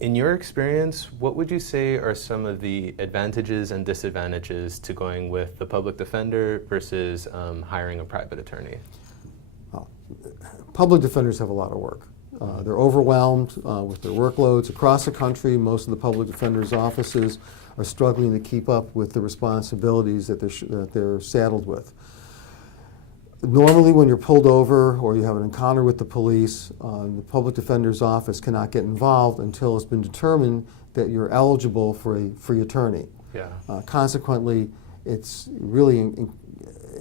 In your experience, what would you say are some of the advantages and disadvantages to going with the public defender versus hiring a private attorney? Well, public defenders have a lot of work. They're overwhelmed with their workloads across the country. Most of the public defenders' offices are struggling to keep up with the responsibilities that they're saddled with. Normally, when you're pulled over or you have an encounter with the police, the public defender's office cannot get involved until it's been determined that you're eligible for a free attorney. Yeah. Consequently, it's really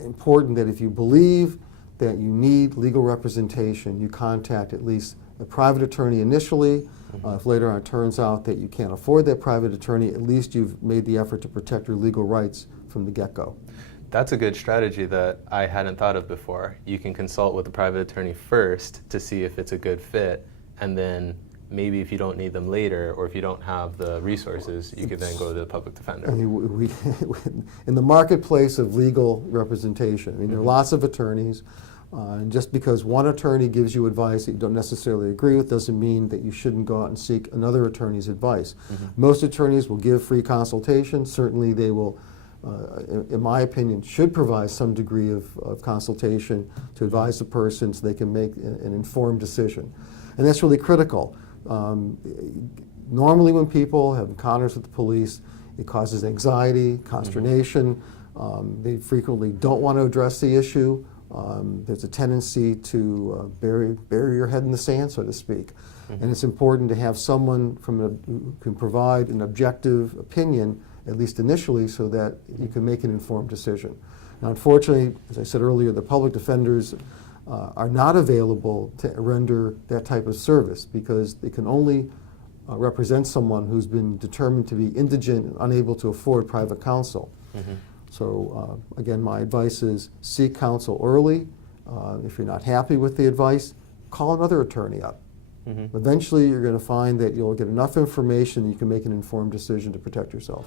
important that if you believe that you need legal representation, you contact at least a private attorney initially. If later on it turns out that you can't afford that private attorney, at least you've made the effort to protect your legal rights from the get-go. That's a good strategy that I hadn't thought of before. You can consult with the private attorney first to see if it's a good fit, and then maybe if you don't need them later, or if you don't have the resources, you could then go to the public defender. I mean, in the marketplace of legal representation, I mean, there are lots of attorneys, and just because one attorney gives you advice that you don't necessarily agree with doesn't mean that you shouldn't go out and seek another attorney's advice. Most attorneys will give free consultation. Certainly they will, in my opinion, should provide some degree of consultation to advise the person so they can make an informed decision. And that's really critical. Normally when people have encounters with the police, it causes anxiety, consternation. They frequently don't want to address the issue. There's a tendency to bury your head in the sand, so to speak. And it's important to have someone who can provide an objective opinion, at least initially, so that you can make an informed decision. Now, unfortunately, as I said earlier, the public defenders are not available to render that type of service because they can only represent someone who's been determined to be indigent and unable to afford private counsel. So again, my advice is seek counsel early. If you're not happy with the advice, call another attorney up. Eventually, you're going to find that you'll get enough information that you can make an informed decision to protect yourself.